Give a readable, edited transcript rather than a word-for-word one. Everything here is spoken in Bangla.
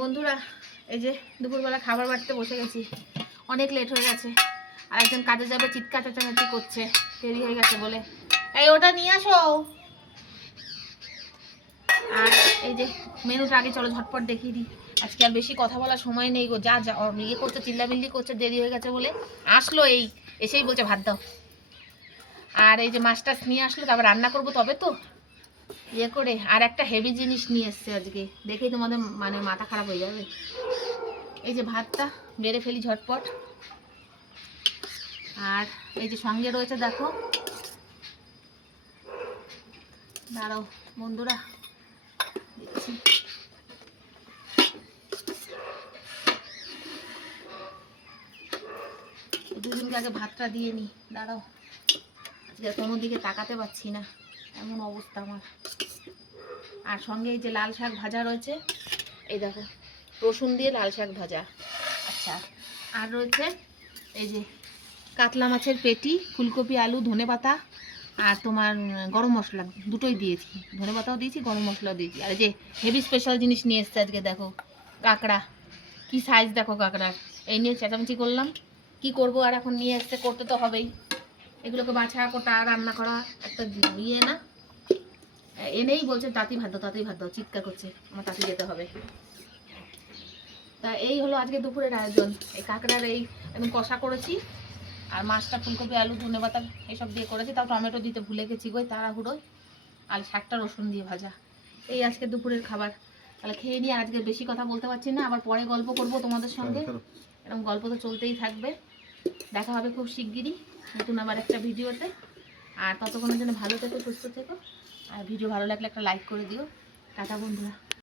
বন্ধুরা, এই যে দুপুরবেলা খাবার বাড়তে বসে গেছি, অনেক লেট হয়ে গেছে। আর একজন কাজে যাবে, চিৎকার চেঁচামেচি করছে দেরি হয়ে গেছে বলে। এই ওটা নিয়ে আসো। আর এই যে মেনুটা আগে চলো ঝটপট দেখিয়ে দিই। আজকে আর বেশি কথা বলার সময় নেই গো, যা যা ইয়ে করছে, চিল্লামিল্লি করছে দেরি হয়ে গেছে বলে। আসলো এই এসেই বলছে ভাত দাও। আর এই যে মাছটা নিয়ে আসলো, তারপর রান্না করবো তবে তো ইয়ে করে। আর একটা হেভি জিনিস নিয়ে এসছে আজকে, দেখেই তোমাদের মানে মাথা খারাপ হয়ে যাবে। এই যে ভাতটা বেড়ে ফেলি ঝটপট। আর এই যে সঙ্গে রয়েছে, দেখো, দাঁড়াও বন্ধুরা দিচ্ছি। দুদিনকে আগে ভাতটা দিয়ে নি, দাঁড়াও। আজকে কোনো দিকে তাকাতে পারছি না, এমন অবস্থা আমার। আর সঙ্গে এই যে লাল শাক ভাজা রয়েছে, এই দেখো রসুন দিয়ে লাল শাক ভাজা। আচ্ছা, আর রয়েছে এই যে কাতলা মাছের পেটি, ফুলকপি, আলু, ধনেপাতা আর তোমার গরম মশলা, দুটোই দিয়েছি। ধনেপাতাও দিয়েছি, গরম মশলাও দিয়েছি। আর এই যে হেভি স্পেশাল জিনিস নিয়ে এসছে আজকে, দেখো কাঁকড়া। কি সাইজ দেখো কাঁকড়ার। এই নিয়ে চেঁচামেচি করলাম, কি করব। আর এখন নিয়ে এসছে, করতে তো হবেই। এগুলোকে বাছা কোটা রান্না করা একটা ইয়ে না। এনেই বলছে তাঁতি ভাত দাও, তাঁতি ভাত দাও, চিৎকার করছে আমার তাঁতি যেতে হবে। তা এই হলো আজকে দুপুরের আয়োজন। এই কাঁকড়ার এই একদম কষা করেছি, আর মাছটা ফুলকপি, আলু, ধনেপাতা এইসব দিয়ে করেছি। তাও টমেটো দিতে ভুলে গেছি গো তাড়াহুড়োয়। আর শাকটা রসুন দিয়ে ভাজা। এই আজকে দুপুরের খাবার। তাহলে খেয়ে নিয়ে, আজকে বেশি কথা বলতে পারছি না, আবার পরে গল্প করব তোমাদের সঙ্গে। এরকম গল্প তো চলতেই থাকবে। দেখা হবে খুব শিগগিরই নতুন আবার একটা ভিডিওতে। আর ততক্ষণের জন্য ভালো থেকো, সুস্থ থেকো। আর ভিডিও ভালো লাগলে একটা লাইক করে দিও। টাটা বন্ধুরা।